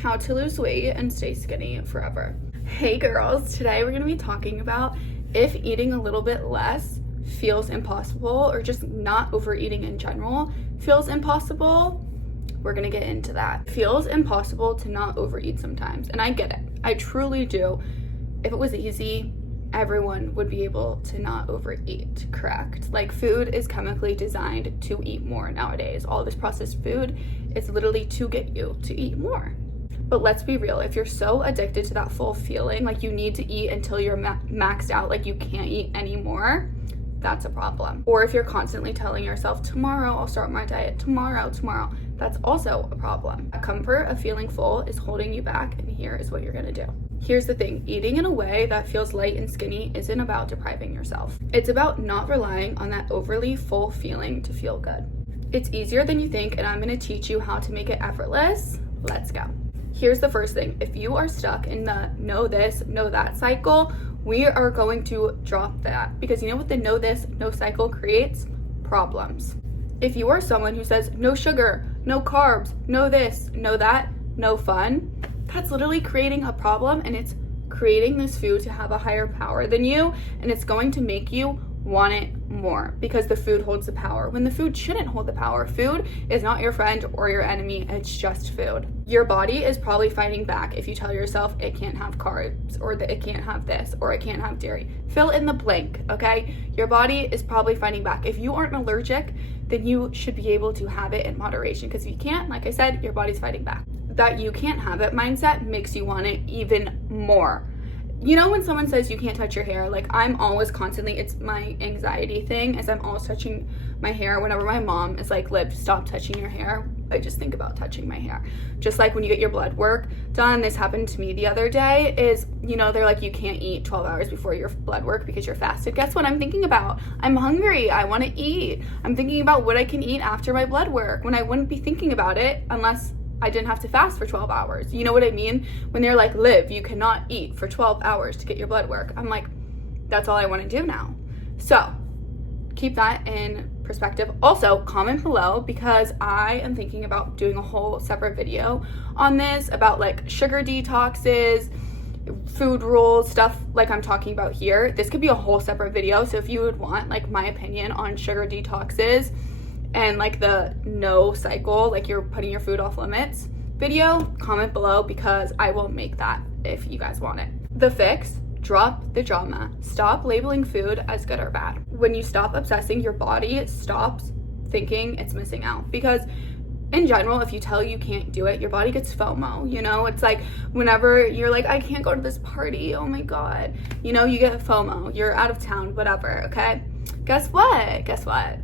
how to lose weight and stay skinny forever. Hey girls, today we're going to be talking about if eating a little bit less feels impossible, or just not overeating in general feels impossible. We're going to get into that. It feels impossible to not overeat sometimes, and I get it. I truly do. If it was easy, everyone would be able to not overeat, correct? Like, food is chemically designed to eat more nowadays. All this processed food is literally to get you to eat more. But let's be real, if you're so addicted to that full feeling, like you need to eat until you're maxed out, like you can't eat anymore, that's a problem. Or if you're constantly telling yourself, tomorrow I'll start my diet, tomorrow, that's also a problem. A comfort of feeling full is holding you back, and here is what you're gonna do. Here's the thing, eating in a way that feels light and skinny isn't about depriving yourself. It's about not relying on that overly full feeling to feel good. It's easier than you think, and I'm gonna teach you how to make it effortless. Let's go. Here's the first thing. If you are stuck in the know this, know that cycle, we are going to drop that, because you know what the know this, no cycle creates? Problems. If you are someone who says no sugar, no carbs, no this, no that, no fun, that's literally creating a problem, and it's creating this food to have a higher power than you, and it's going to make you want it more because the food holds the power when the food shouldn't hold the power. Food is not your friend or your enemy, it's just food. Your body is probably fighting back if you tell yourself it can't have carbs, or that it can't have this, or it can't have dairy. Fill in the blank, okay? Your body is probably fighting back. If you aren't allergic, then you should be able to have it in moderation, because if you can't, like I said, your body's fighting back. That you can't have it mindset makes you want it even more. You know, when someone says you can't touch your hair, like I'm always constantly, it's my anxiety thing, is I'm always touching my hair. Whenever my mom is like, Liv, stop touching your hair, I just think about touching my hair. Just like when you get your blood work done, this happened to me the other day, is, you know, they're like, you can't eat 12 hours before your blood work because you're fasted. Guess what I'm thinking about? I'm hungry, I want to eat. I'm thinking about what I can eat after my blood work, when I wouldn't be thinking about it unless I didn't have to fast for 12 hours. You know what I mean? When they're like, Liv, you cannot eat for 12 hours to get your blood work. I'm like, that's all I want to do now. So keep that in perspective. Also, comment below, because I am thinking about doing a whole separate video on this, about like sugar detoxes, food rules, stuff like I'm talking about here. This could be a whole separate video. So if you would want like my opinion on sugar detoxes and like the no cycle, like you're putting your food off limits video, comment below, because I will make that if you guys want it. The fix: drop the drama. Stop labeling food as good or bad. When you stop obsessing, your body stops thinking it's missing out, because in general, if you tell you can't do it, your body gets FOMO, you know? It's like whenever you're like, I can't go to this party, oh my God, you know, you get FOMO, you're out of town, whatever, okay? Guess what?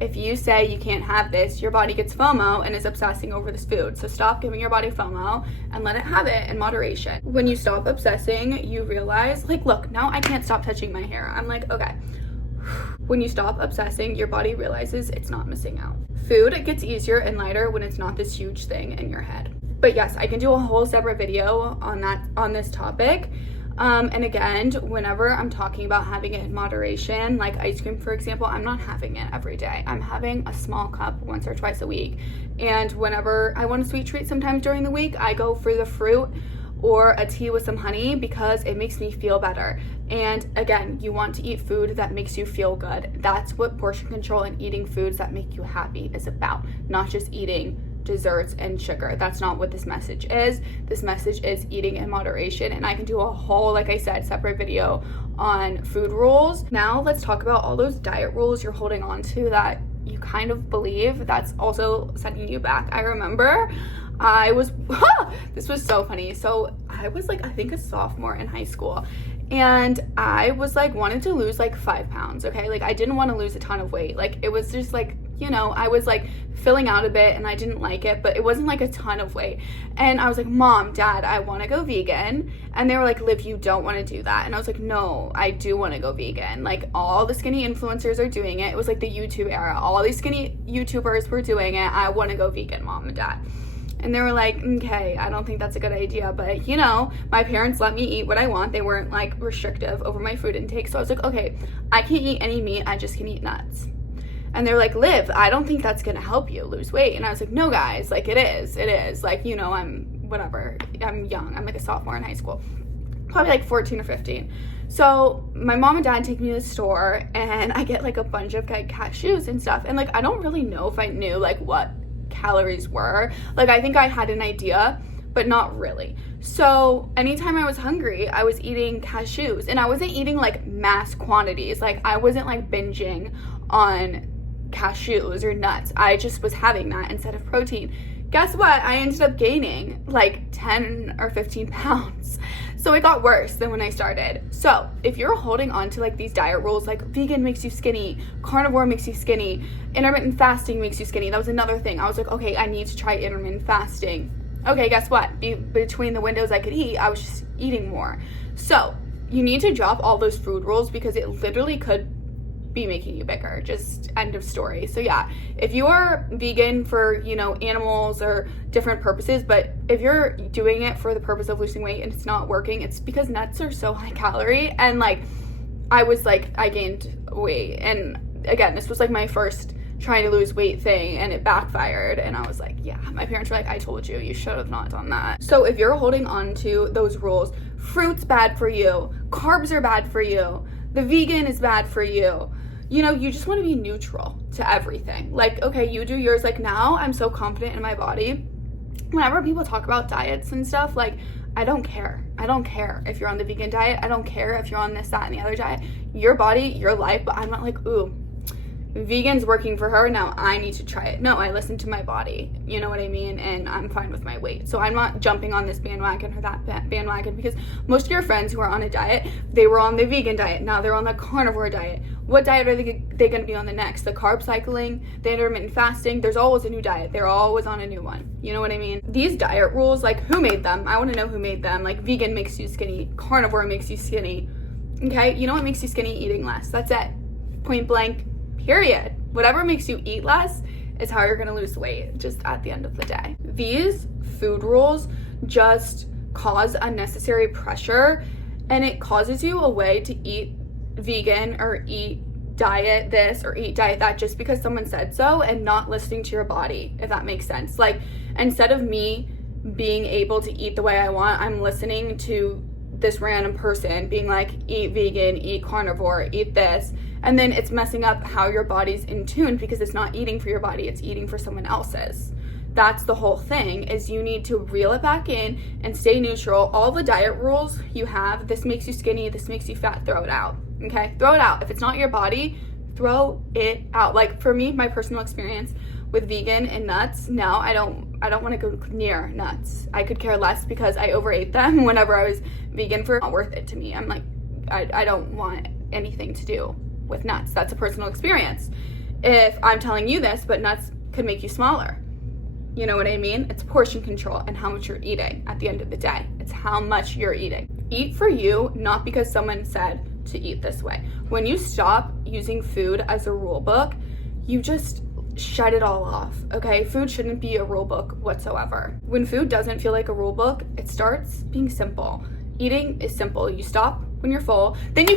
If you say you can't have this, your body gets FOMO and is obsessing over this food. So stop giving your body FOMO and let it have it in moderation. When you stop obsessing, you realize, like, look, now I can't stop touching my hair. I'm like, okay. When you stop obsessing, your body realizes it's not missing out. Food gets easier and lighter when it's not this huge thing in your head. But yes, I can do a whole separate video on this topic. And again, whenever I'm talking about having it in moderation, like ice cream, for example, I'm not having it every day. I'm having a small cup once or twice a week. And whenever I want a sweet treat sometimes during the week, I go for the fruit or a tea with some honey, because it makes me feel better. And again, you want to eat food that makes you feel good. That's what portion control and eating foods that make you happy is about, not just eating desserts and sugar. That's not what this message is. This message is eating in moderation, and I can do a whole, like I said, separate video on food rules. Now let's talk about all those diet rules you're holding on to that you kind of believe that's also setting you back. I remember I was this was so funny. So I was like, I think a sophomore in high school, and I was like wanted to lose like 5 pounds, okay? Like I didn't want to lose a ton of weight. Like it was just like, you know, I was like filling out a bit and I didn't like it, but it wasn't like a ton of weight. And I was like, Mom, Dad, I want to go vegan. And they were like, Liv, you don't want to do that. And I was like, no, I do want to go vegan. Like all the skinny influencers are doing it. It was like the YouTube era. All these skinny YouTubers were doing it. I want to go vegan, Mom and Dad. And they were like, okay, I don't think that's a good idea. But, you know, my parents let me eat what I want. They weren't like restrictive over my food intake. So I was like, okay, I can't eat any meat. I just can eat nuts. And they're like, Liv, I don't think that's gonna help you lose weight. And I was like, no guys, like it is. Like, you know, I'm young. I'm like a sophomore in high school. Probably like 14 or 15. So my mom and dad take me to the store and I get like a bunch of like cashews and stuff. And like, I don't really know if I knew like what calories were. Like, I think I had an idea, but not really. So anytime I was hungry, I was eating cashews, and I wasn't eating like mass quantities. Like, I wasn't like binging on cashews or nuts. I just was having that instead of protein. Guess what? I ended up gaining like 10 or 15 pounds. So it got worse than when I started. So if you're holding on to like these diet rules, like vegan makes you skinny, carnivore makes you skinny, intermittent fasting makes you skinny. That was another thing. I was like, okay, I need to try intermittent fasting. Okay, guess what? Between the windows I could eat, I was just eating more. So you need to drop all those food rules because it literally could be making you bigger. Just end of story. So yeah, if you are vegan for, you know, animals or different purposes, but if you're doing it for the purpose of losing weight and it's not working, it's because nuts are so high calorie. And like, I gained weight. And again, this was like my first trying to lose weight thing, and it backfired. And I was like, yeah, my parents were like, I told you, you should have not done that. So if you're holding on to those rules, fruit's bad for you, carbs are bad for you, the vegan is bad for you, you know, you just want to be neutral to everything. Like, okay, you do yours. Like, now I'm so confident in my body. Whenever people talk about diets and stuff, like, I don't care. I don't care if you're on the vegan diet. I don't care if you're on this, that, and the other diet. Your body, your life. But I'm not like, ooh, vegan's working for her, now I need to try it. No, I listen to my body, you know what I mean? And I'm fine with my weight. So I'm not jumping on this bandwagon or that bandwagon, because most of your friends who are on a diet, they were on the vegan diet, now they're on the carnivore diet. What diet are they going to be on the next? The carb cycling, the intermittent fasting? There's always a new diet. They're always on a new one. You know what I mean? These diet rules, like, who made them? I want to know who made them. Like, vegan makes you skinny, carnivore makes you skinny. Okay, you know what makes you skinny? Eating less. That's it. Point blank. Period. Whatever makes you eat less is how you're gonna lose weight, just at the end of the day. These food rules just cause unnecessary pressure, and it causes you a way to eat vegan or eat diet this or eat diet that just because someone said so, and not listening to your body, if that makes sense. Like, instead of me being able to eat the way I want, I'm listening to this random person being like, eat vegan, eat carnivore, eat this. And then it's messing up how your body's in tune, because it's not eating for your body, it's eating for someone else's. That's the whole thing, is you need to reel it back in and stay neutral. All the diet rules you have, this makes you skinny, this makes you fat, throw it out, okay? Throw it out. If it's not your body, throw it out. Like, for me, my personal experience with vegan and nuts, now I don't want to go near nuts. I could care less because I overate them whenever I was vegan. For not worth it to me. I'm like, I don't want anything to do with nuts. That's a personal experience. If I'm telling you this, but nuts could make you smaller. You know what I mean? It's portion control and how much you're eating at the end of the day. It's how much you're eating. Eat for you, not because someone said to eat this way. When you stop using food as a rule book, you just shut it all off, okay? Food shouldn't be a rule book whatsoever. When food doesn't feel like a rule book, it starts being simple. Eating is simple. You stop when you're full, then you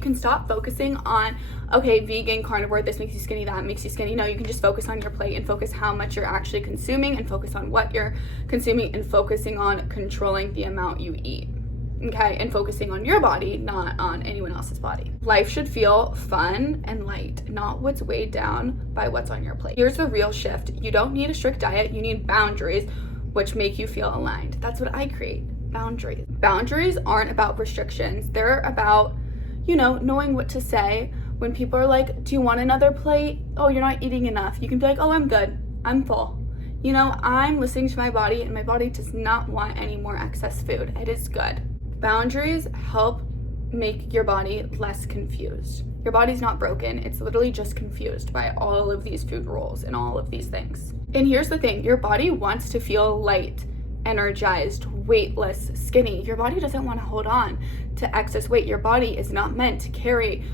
can stop focusing on, okay, vegan, carnivore, this makes you skinny, that makes you skinny. No, you can just focus on your plate and focus how much you're actually consuming, and focus on what you're consuming, and focusing on controlling the amount you eat, okay? And focusing on your body, not on anyone else's body. Life should feel fun and light, not what's weighed down by what's on your plate. Here's the real shift. You don't need a strict diet, you need boundaries, which make you feel aligned. That's what I create. Boundaries. Boundaries aren't about restrictions. They're about, you know, knowing what to say when people are like, do you want another plate? Oh, you're not eating enough. You can be like, oh, I'm good. I'm full. You know, I'm listening to my body, and my body does not want any more excess food. It is good. Boundaries help make your body less confused. Your body's not broken. It's literally just confused by all of these food rules and all of these things. And here's the thing. Your body wants to feel light, energized, weightless, skinny. Your body doesn't want to hold on to excess weight. Your body is not meant to carry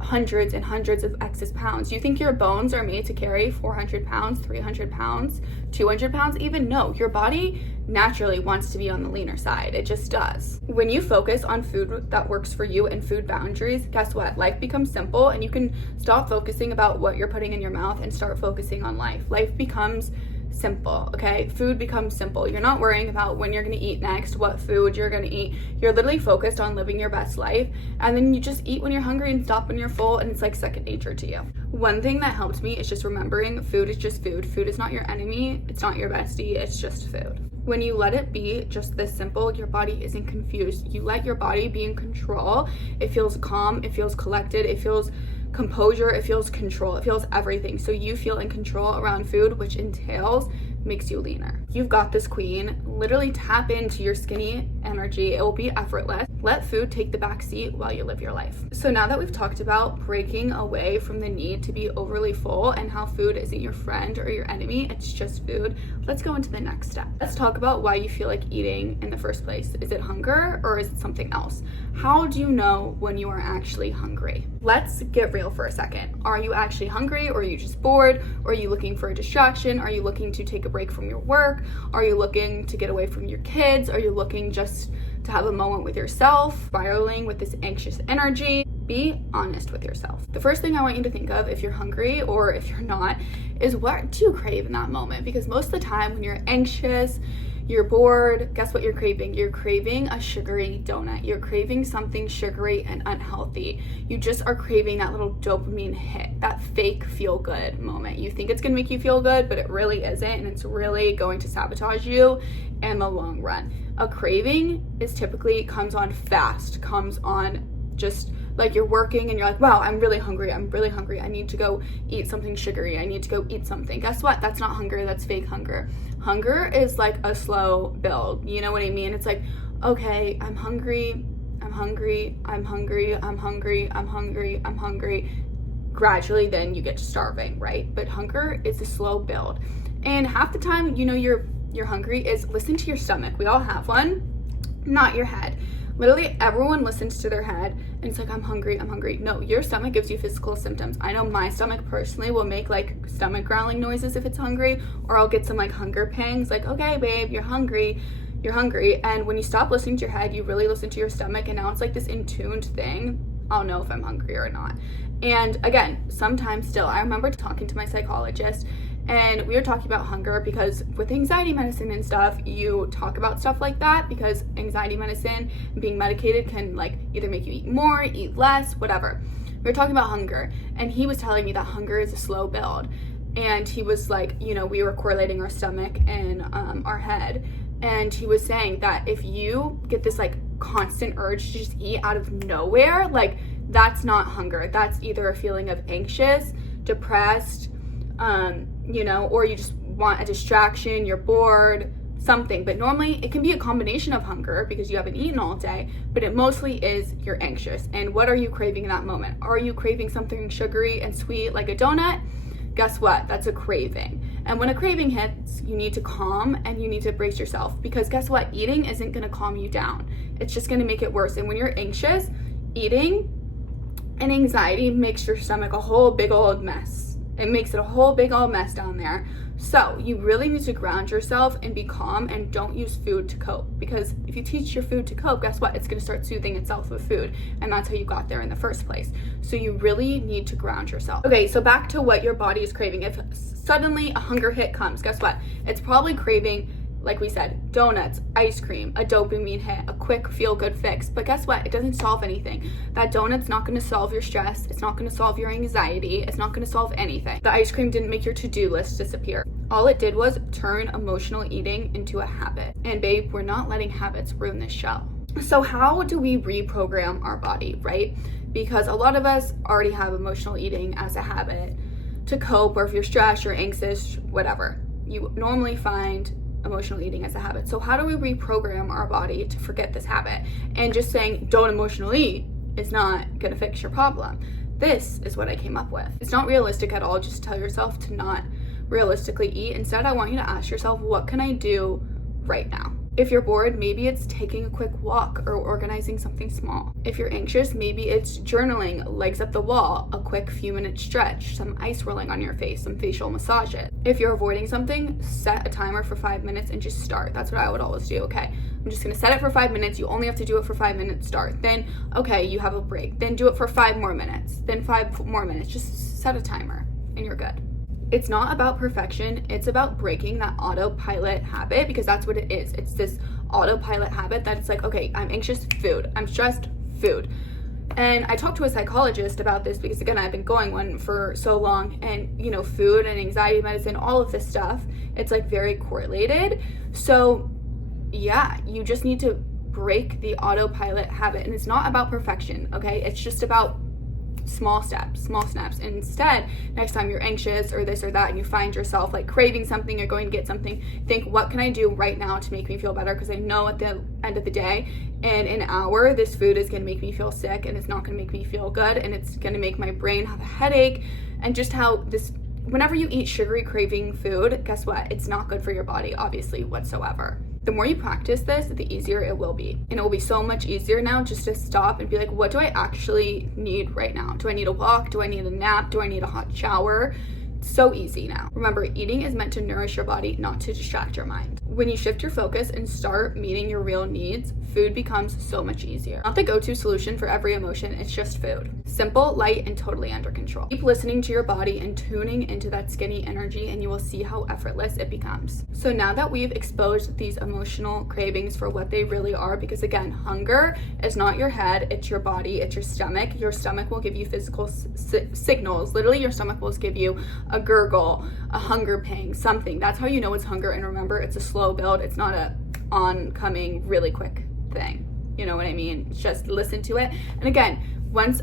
hundreds and hundreds of excess pounds. You think your bones are made to carry 400 pounds, 300 pounds, 200 pounds even? No, your body naturally wants to be on the leaner side. It just does. When you focus on food that works for you and food boundaries, guess what? Life becomes simple, and you can stop focusing about what you're putting in your mouth and start focusing on life. Life becomes simple, okay? Food becomes simple. You're not worrying about when you're gonna eat next, what food you're gonna eat. You're literally focused on living your best life, and then you just eat when you're hungry and stop when you're full, and it's like second nature to you. One thing that helped me is just remembering food is just food. Food is not your enemy. It's not your bestie. It's just food. When you let it be just this simple, your body isn't confused. You let your body be in control. It feels calm. It feels collected. It feels composure. It feels control. It feels everything. So you feel in control around food, which entails makes you leaner. You've got this, queen. Literally tap into your skinny energy. It will be effortless. Let food take the back seat while you live your life. So now that we've talked about breaking away from the need to be overly full and how food isn't your friend or your enemy, it's just food, let's go into the next step. Let's talk about why you feel like eating in the first place. Is it hunger or is it something else? How do you know when you are actually hungry? Let's get real for a second. Are you actually hungry, or are you just bored? Or are you looking for a distraction? Are you looking to take a break from your work? Are you looking to get away from your kids? Are you looking just to have a moment with yourself, spiraling with this anxious energy? Be honest with yourself. The first thing I want you to think of, if you're hungry or if you're not, is what do you crave in that moment? Because most of the time when you're anxious, you're bored, guess what you're craving? You're craving a sugary donut. You're craving something sugary and unhealthy. You just are craving that little dopamine hit, that fake feel good moment. You think it's gonna make you feel good, but it really isn't, and it's really going to sabotage you in the long run. A craving is typically comes on fast, comes on just like you're working and you're like, wow, I'm really hungry. I need to go eat something sugary. I need to go eat something. Guess what? That's not hunger. That's fake hunger. Hunger is like a slow build. You know what I mean? It's like, okay, I'm hungry. Gradually, then you get to starving, right? But hunger is a slow build. And half the time, you know, you're hungry is listen to your stomach. We all have one, not your head. Literally everyone listens to their head and it's like, I'm hungry. No, your stomach gives you physical symptoms. I know my stomach personally will make like stomach growling noises if it's hungry, or I'll get some like hunger pangs, like, okay, babe, you're hungry. And when you stop listening to your head, you really listen to your stomach, and now it's like this in-tuned thing. I'll know if I'm hungry or not. And again, sometimes still, I remember talking to my psychologist, and we were talking about hunger because with anxiety medicine and stuff, you talk about stuff like that because anxiety medicine and being medicated can like either make you eat more, eat less, whatever. We were talking about hunger, and he was telling me that hunger is a slow build. And he was like, you know, we were correlating our stomach and our head. And he was saying that if you get this like constant urge to just eat out of nowhere, like that's not hunger. That's either a feeling of anxious, depressed, you know, or you just want a distraction, you're bored, something. But normally it can be a combination of hunger because you haven't eaten all day, but it mostly is you're anxious. And what are you craving in that moment? Are you craving something sugary and sweet like a donut? Guess what? That's a craving. And when a craving hits, you need to calm and you need to brace yourself, because guess what? Eating isn't going to calm you down. It's just going to make it worse. And when you're anxious, eating and anxiety makes your stomach a whole big old mess. It makes it a whole big old mess down there. So you really need to ground yourself and be calm, and don't use food to cope, because if you teach your food to cope, guess what? It's going to start soothing itself with food, and that's how you got there in the first place. So you really need to ground yourself. Okay, so back to what your body is craving. If suddenly a hunger hit comes, guess what? It's probably craving, like we said, donuts, ice cream, a dopamine hit, a quick feel-good fix. But guess what? It doesn't solve anything. That donut's not going to solve your stress. It's not going to solve your anxiety. It's not going to solve anything. The ice cream didn't make your to-do list disappear. All it did was turn emotional eating into a habit. And babe, we're not letting habits ruin this show. So how do we reprogram our body, right? Because a lot of us already have emotional eating as a habit to cope, or if you're stressed, you're anxious, whatever. You normally find emotional eating as a habit. So how do we reprogram our body to forget this habit? And just saying don't emotionally eat is not going to fix your problem. This is what I came up with. It's not realistic at all just to tell yourself to not realistically eat. Instead, I want you to ask yourself, what can I do right now? If you're bored, maybe it's taking a quick walk or organizing something small. If you're anxious, maybe it's journaling, legs up the wall, a quick few minute stretch, some ice rolling on your face, some facial massages. If you're avoiding something, set a timer for 5 minutes and just start. That's what I would always do. Okay, I'm just gonna set it for 5 minutes. You only have to do it for 5 minutes, start. Then, okay, you have a break. Then do it for 5 more minutes. Then 5 more minutes. Just set a timer and you're good. It's not about perfection, it's about breaking that autopilot habit, because that's what it is. It's this autopilot habit that it's like, okay, I'm anxious, food. I'm stressed, food. And I talked to a psychologist about this because, again, I've been going one for so long, and food and anxiety medicine, all of this stuff, it's like very correlated. So yeah, you just need to break the autopilot habit, and it's not about perfection, okay? It's just about small steps. And instead, next time you're anxious or this or that and you find yourself like craving something, you're going to get something, think, what can I do right now to make me feel better? Because I know at the end of the day, in an hour, this food is going to make me feel sick, and it's not going to make me feel good, and it's going to make my brain have a headache. And just how this, whenever you eat sugary craving food, guess what? It's not good for your body, obviously, whatsoever. The more you practice this, the easier it will be. And it will be so much easier now just to stop and be like, what do I actually need right now? Do I need a walk? Do I need a nap? Do I need a hot shower? It's so easy now. Remember, eating is meant to nourish your body, not to distract your mind. When you shift your focus and start meeting your real needs, food becomes so much easier. Not the go-to solution for every emotion, it's just food. Simple, light, and totally under control. Keep listening to your body and tuning into that skinny energy, and you will see how effortless it becomes. So now that we've exposed these emotional cravings for what they really are, because again, hunger is not your head, it's your body, it's your stomach. Your stomach will give you physical signals. Literally, your stomach will give you a gurgle, a hunger pang, something. That's how you know it's hunger. And remember, it's a slow build. It's not a oncoming really quick thing. You know what I mean? Just listen to it. And again,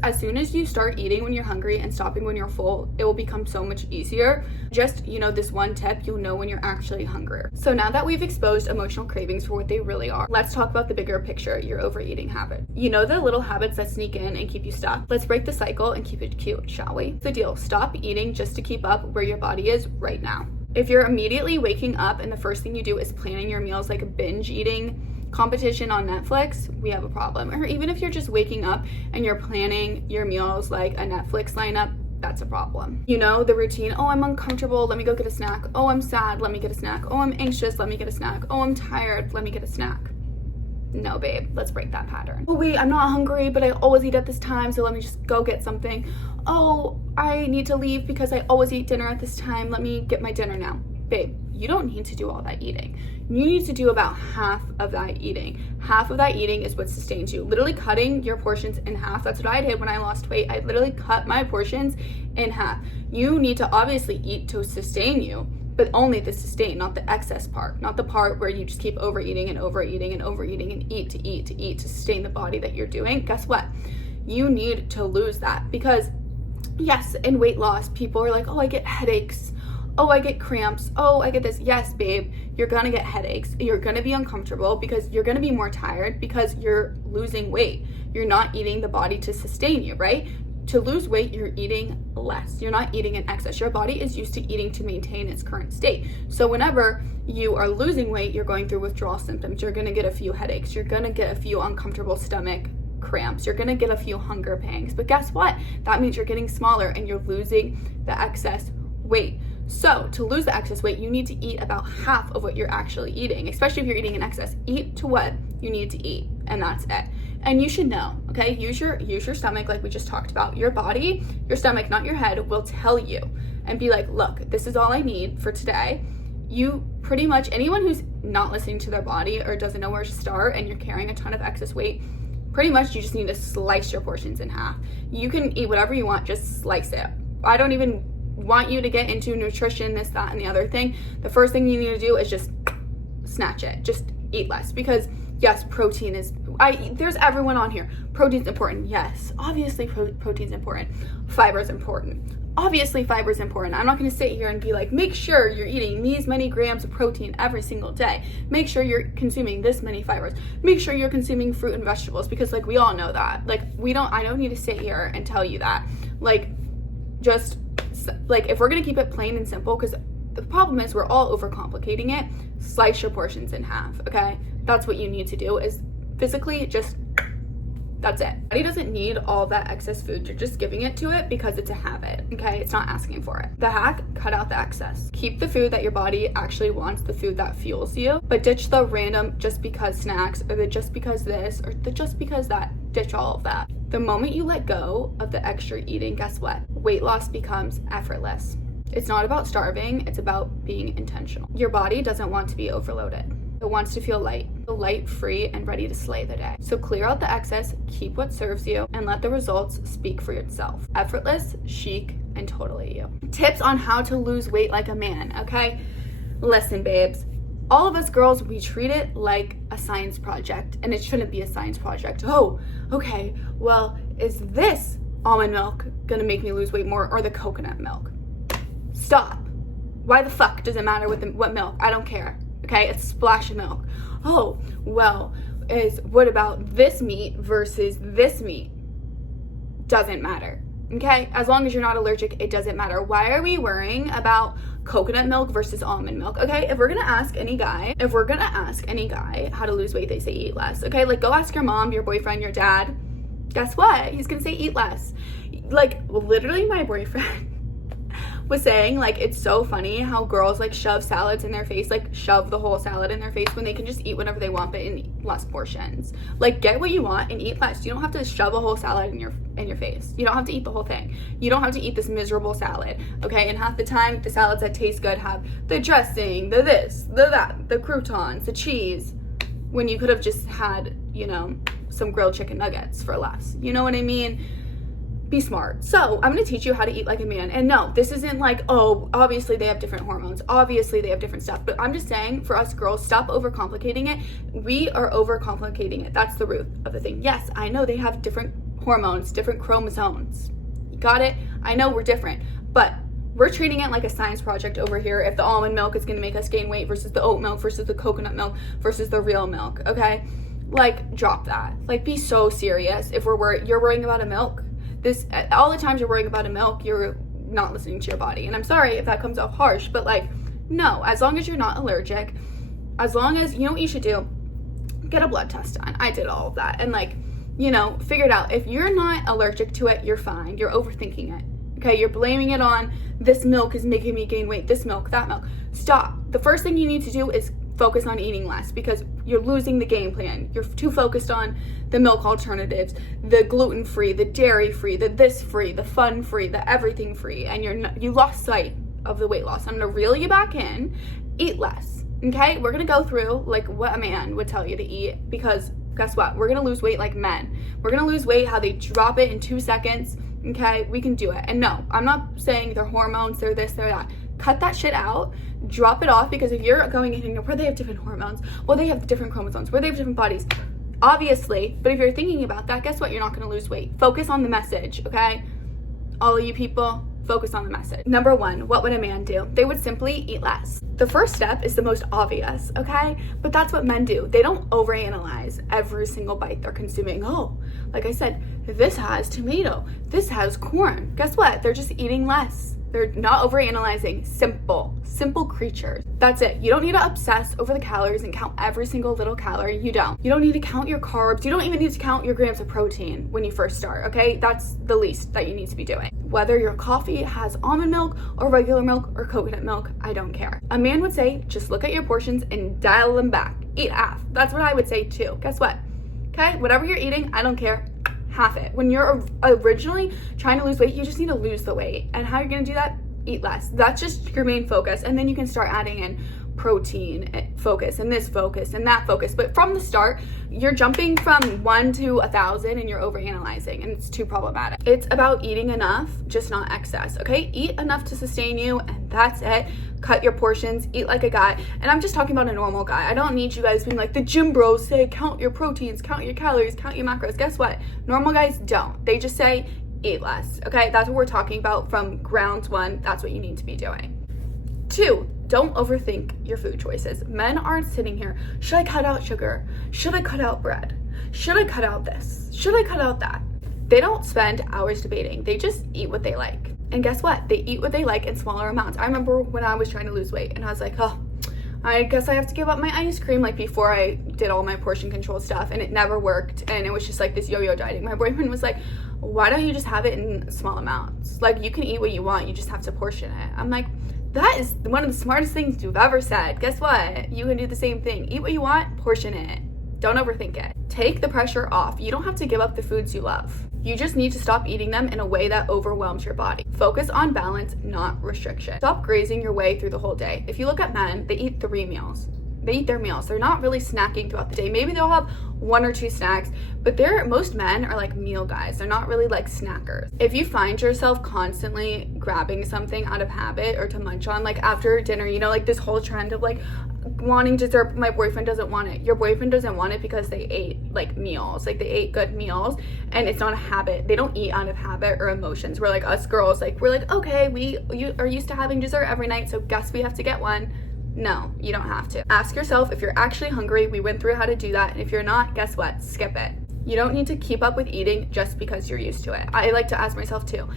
as soon as you start eating when you're hungry and stopping when you're full, it will become so much easier. Just, this one tip, you'll know when you're actually hungry. So now that we've exposed emotional cravings for what they really are, let's talk about the bigger picture, your overeating habit. The little habits that sneak in and keep you stuck. Let's break the cycle and keep it cute, shall we? The deal, stop eating just to keep up where your body is right now. If you're immediately waking up and the first thing you do is planning your meals like a binge eating competition on Netflix, we have a problem. Or even if you're just waking up and you're planning your meals like a Netflix lineup, that's a problem. The routine, oh, I'm uncomfortable, let me go get a snack. Oh, I'm sad, let me get a snack. Oh, I'm anxious, let me get a snack. Oh, I'm tired, let me get a snack. No, babe, let's break that pattern. Oh, wait, I'm not hungry, but I always eat at this time, so let me just go get something. Oh, I need to leave because I always eat dinner at this time. Let me get my dinner now. Babe, you don't need to do all that eating. You need to do about half of that eating. Half of that eating is what sustains you. Literally cutting your portions in half. That's what I did when I lost weight. I literally cut my portions in half. You need to obviously eat to sustain you, but only the sustain, not the excess part, not the part where you just keep overeating and overeating and overeating and eat to sustain the body that you're doing. Guess what? You need to lose that, because yes, in weight loss, people are like, oh, I get headaches. Oh, I get cramps. Oh, I get this. Yes, babe, you're gonna get headaches. You're gonna be uncomfortable because you're gonna be more tired because you're losing weight. You're not eating the body to sustain you, right? To lose weight, you're eating less. You're not eating in excess. Your body is used to eating to maintain its current state. So whenever you are losing weight, you're going through withdrawal symptoms. You're gonna get a few headaches. You're gonna get a few uncomfortable stomach cramps. You're gonna get a few hunger pangs. But guess what? That means you're getting smaller and you're losing the excess weight. So to lose the excess weight, you need to eat about half of what you're actually eating, especially if you're eating in excess. Eat to what you need to eat, and that's it. And you should know, okay? Use your stomach, like we just talked about. Your body, your stomach, not your head, will tell you and be like, look, this is all I need for today. You pretty much, anyone who's not listening to their body or doesn't know where to start and you're carrying a ton of excess weight, pretty much you just need to slice your portions in half. You can eat whatever you want, just slice it. I don't even want you to get into nutrition, this, that, and the other thing. The first thing you need to do is just snatch it. Just eat less, because yes, protein is, there's everyone on here. Protein's important. Yes, obviously protein's important. Fiber's important. Obviously fiber's important. I'm not going to sit here and be like, make sure you're eating these many grams of protein every single day. Make sure you're consuming this many fibers. Make sure you're consuming fruit and vegetables, because like we all know that. Like I don't need to sit here and tell you that. Like just like if we're going to keep it plain and simple, because The problem is we're all overcomplicating it. Slice your portions in half, okay? That's what you need to do, is physically just, that's it. Body doesn't need all that excess food. You're just giving it to it because it's a habit, okay? It's not asking for it. The hack, cut out the excess. Keep the food that your body actually wants, the food that fuels you, but ditch the random just because snacks, or the just because this, or the just because that. Ditch all of that. The moment you let go of the extra eating, guess what? Weight loss becomes effortless. It's not about starving, it's about being intentional. Your body doesn't want to be overloaded. It wants to feel light, free, and ready to slay the day. So clear out the excess, keep what serves you, and let the results speak for yourself. Effortless, chic, and totally you. Tips on how to lose weight like a man, okay? Listen, babes. All of us girls, we treat it like a science project, and it shouldn't be a science project. Oh, okay, well, is this almond milk gonna make me lose weight more, or the coconut milk? Stop. Why the fuck does it matter what milk? I don't care, okay? It's a splash of milk. Oh, well, what about this meat versus this meat? Doesn't matter, okay? As long as you're not allergic, it doesn't matter. Why are we worrying about coconut milk versus almond milk? Okay, if we're gonna ask any guy how to lose weight, they say eat less. Okay, like go ask your mom, your boyfriend, your dad. Guess what? He's gonna say eat less. Like literally my boyfriend was saying, like, it's so funny how girls like shove salads in their face, like shove the whole salad in their face when they can just eat whatever they want but in less portions. Like get what you want and eat less. You don't have to shove a whole salad in your face. You don't have to eat the whole thing. You don't have to eat this miserable salad, okay? And half the time the salads that taste good have the dressing, the this, the that, the croutons, the cheese, when you could have just had, you know, some grilled chicken nuggets for less. You know what I mean? Be smart. So I'm going to teach you how to eat like a man. And no, this isn't like, oh, obviously they have different hormones. Obviously they have different stuff. But I'm just saying, for us girls, stop overcomplicating it. We are overcomplicating it. That's the root of the thing. Yes, I know they have different hormones, different chromosomes. You got it? I know we're different. But we're treating it like a science project over here. If the almond milk is going to make us gain weight versus the oat milk versus the coconut milk versus the real milk, okay? Like, drop that. Like, be so serious. If you're worrying about a milk, all the times you're worrying about a milk, you're not listening to your body. And I'm sorry if that comes off harsh, but like, no, as long as you're not allergic, as long as, you know what you should do? Get a blood test done. I did all of that. And like, you know, figure it out. If you're not allergic to it, you're fine. You're overthinking it. Okay, you're blaming it on this milk is making me gain weight, this milk, that milk. Stop. The first thing you need to do is focus on eating less, because you're losing the game plan. You're too focused on the milk alternatives, the gluten-free, the dairy-free, the this-free, the fun-free, the everything-free, and you lost sight of the weight loss. I'm gonna reel you back in. Eat less, okay? We're gonna go through like what a man would tell you to eat, because guess what? We're gonna lose weight like men. We're gonna lose weight how they drop it in 2 seconds, okay? We can do it. And no, I'm not saying they're hormones, they're this, they're that. Cut that shit out. Drop it off, because if you're going in where they have different hormones, well, they have different chromosomes, where they have different bodies, obviously. But if you're thinking about that, guess what? You're not going to lose weight. Focus on the message, okay? All of you people, focus on the message. Number one, what would a man do? They would simply eat less. The first step is the most obvious, okay? But that's what men do. They don't overanalyze every single bite they're consuming. Oh, like I said, this has tomato, this has corn. Guess what? They're just eating less. They're not overanalyzing. Simple creatures. That's it. You don't need to obsess over the calories and count every single little calorie. You don't need to count your carbs. You don't even need to count your grams of protein when you first start, okay? That's the least that you need to be doing. Whether your coffee has almond milk or regular milk or coconut milk, I don't care. A man would say, just look at your portions and dial them back. Eat half. That's what I would say too. Guess what? Okay, whatever you're eating, I don't care. Half it. When you're originally trying to lose weight, you just need to lose the weight. And how you're going to do that? Eat less. That's just your main focus. And then you can start adding in protein focus and this focus and that focus. But from the start, you're jumping from 1 to 1,000 and you're overanalyzing, and it's too problematic. It's about eating enough, just not excess, okay? Eat enough to sustain you, and that's it. Cut your portions, eat like a guy. And I'm just talking about a normal guy. I don't need you guys being like the gym bros say, count your proteins, count your calories, count your macros. Guess what? Normal guys don't. They just say, eat less, okay? That's what we're talking about from ground one. That's what you need to be doing. 2, don't overthink your food choices. Men aren't sitting here, should I cut out sugar? Should I cut out bread? Should I cut out this? Should I cut out that? They don't spend hours debating. They just eat what they like. And guess what? They eat what they like in smaller amounts. I remember when I was trying to lose weight and I was like, oh, I guess I have to give up my ice cream, like before I did all my portion control stuff, and it never worked, and it was just like this yo-yo dieting. My boyfriend was like, why don't you just have it in small amounts? Like, you can eat what you want, you just have to portion it. I'm like, that is one of the smartest things you've ever said. Guess what? You can do the same thing. Eat what you want, portion it. Don't overthink it. Take the pressure off. You don't have to give up the foods you love. You just need to stop eating them in a way that overwhelms your body. Focus on balance, not restriction. Stop grazing your way through the whole day. If you look at men, they eat 3 meals. They eat their meals. They're not really snacking throughout the day. Maybe they'll have 1 or 2 snacks, but most men are like meal guys. They're not really like snackers. If you find yourself constantly grabbing something out of habit or to munch on, like after dinner, you know, like this whole trend of like wanting dessert, my boyfriend doesn't want it. Your boyfriend doesn't want it because they ate like meals, like they ate good meals, and it's not a habit. They don't eat out of habit or emotions. We're like us girls, like we're like, okay, you are used to having dessert every night, so guess we have to get one. No, you don't have to. Ask yourself if you're actually hungry. We went through how to do that, and if you're not, guess what? Skip it. You don't need to keep up with eating just because you're used to it. I like to ask myself too,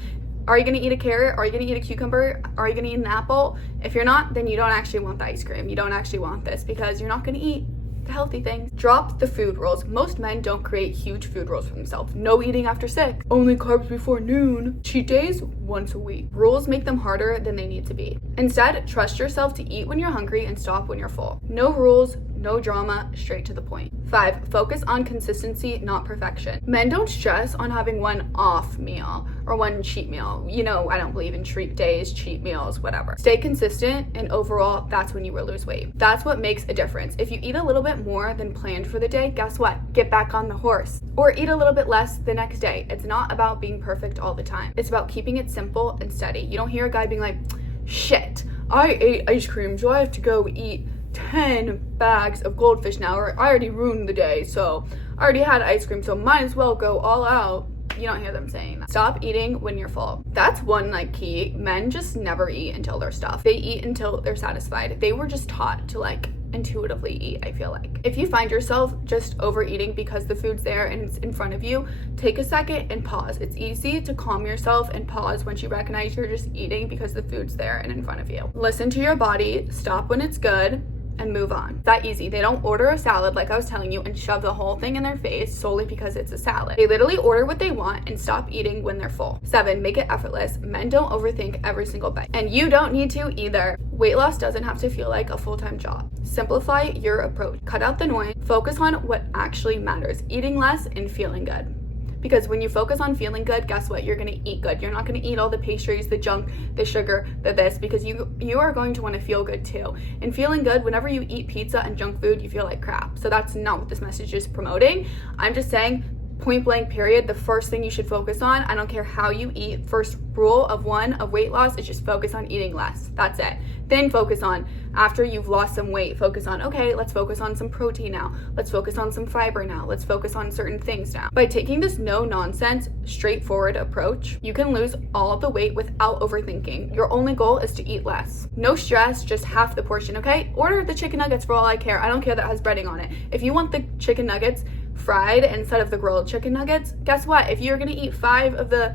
are you gonna eat a carrot? Are you gonna eat a cucumber? Are you gonna eat an apple? If you're not, then you don't actually want the ice cream. You don't actually want this because you're not gonna eat the healthy things. Drop the food rules. Most men don't create huge food rules for themselves. No eating after 6. Only carbs before noon. Cheat days once a week. Rules make them harder than they need to be. Instead, trust yourself to eat when you're hungry and stop when you're full. No rules, no drama, straight to the point. 5, focus on consistency, not perfection. Men don't stress on having one off meal or one cheat meal. You know, I don't believe in treat days, cheat meals, whatever. Stay consistent, and overall, that's when you will lose weight. That's what makes a difference. If you eat a little bit more than planned for the day, guess what? Get back on the horse. Or eat a little bit less the next day. It's not about being perfect all the time. It's about keeping it simple and steady. You don't hear a guy being like, shit, I ate ice cream, so I have to go eat 10 bags of goldfish now, or I already ruined the day, so I already had ice cream, so might as well go all out. You don't hear them saying that. Stop eating when you're full. That's one like key. Men just never eat until they're stuffed. They eat until they're satisfied. They were just taught to like intuitively eat, I feel like. If you find yourself just overeating because the food's there and it's in front of you, take a second and pause. It's easy to calm yourself and pause once you recognize you're just eating because the food's there and in front of you. Listen to your body, stop when it's good, and move on. That easy. They don't order a salad like I was telling you and shove the whole thing in their face solely because it's a salad. They literally order what they want and stop eating when they're full. 7, make it effortless. Men don't overthink every single bite. And you don't need to either. Weight loss doesn't have to feel like a full-time job. Simplify your approach. Cut out the noise. Focus on what actually matters. Eating less and feeling good. Because when you focus on feeling good, guess what? You're gonna eat good. You're not gonna eat all the pastries, the junk, the sugar, the this, because you are going to wanna feel good too. And feeling good, whenever you eat pizza and junk food, you feel like crap. So that's not what this message is promoting. I'm just saying, point blank period, the first thing you should focus on, I don't care how you eat, first rule of weight loss is just focus on eating less. That's it. Then focus on, after you've lost some weight, focus on, okay, let's focus on some protein now. Let's focus on some fiber now. Let's focus on certain things now. By taking this no nonsense, straightforward approach, you can lose all of the weight without overthinking. Your only goal is to eat less. No stress, just half the portion, okay? Order the chicken nuggets for all I care. I don't care that it has breading on it. If you want the chicken nuggets fried instead of the grilled chicken nuggets, guess what? If you're gonna eat 5 of the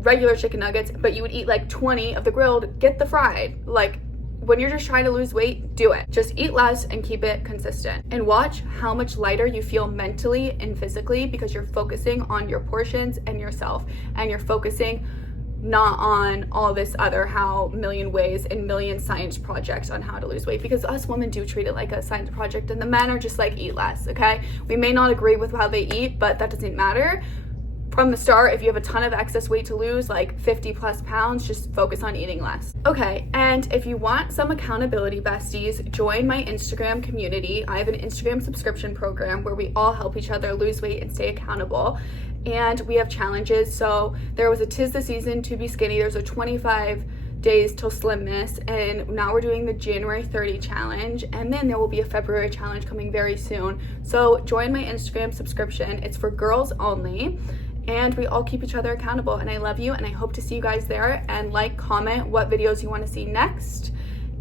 regular chicken nuggets, but you would eat like 20 of the grilled, get the fried. Like, when you're just trying to lose weight, do it. Just eat less and keep it consistent. And watch how much lighter you feel mentally and physically because you're focusing on your portions and yourself, and you're focusing not on all this other million ways and million science projects on how to lose weight, because us women do treat it like a science project and the men are just like, eat less, okay? We may not agree with how they eat, but that doesn't matter. From the start, if you have a ton of excess weight to lose, like 50 plus pounds, just focus on eating less. Okay, and if you want some accountability besties, join my Instagram community. I have an Instagram subscription program where we all help each other lose weight and stay accountable. And we have challenges. So there was a 'Tis the Season to Be Skinny. There's a 25 days till slimness, and now we're doing the January 30 challenge, and then there will be a February challenge coming very soon. So join my Instagram subscription. It's for girls only, and we all keep each other accountable. And I love you, and I hope to see you guys there. And like, comment what videos you want to see next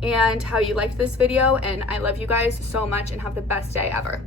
and how you liked this video. And I love you guys so much, and have the best day ever.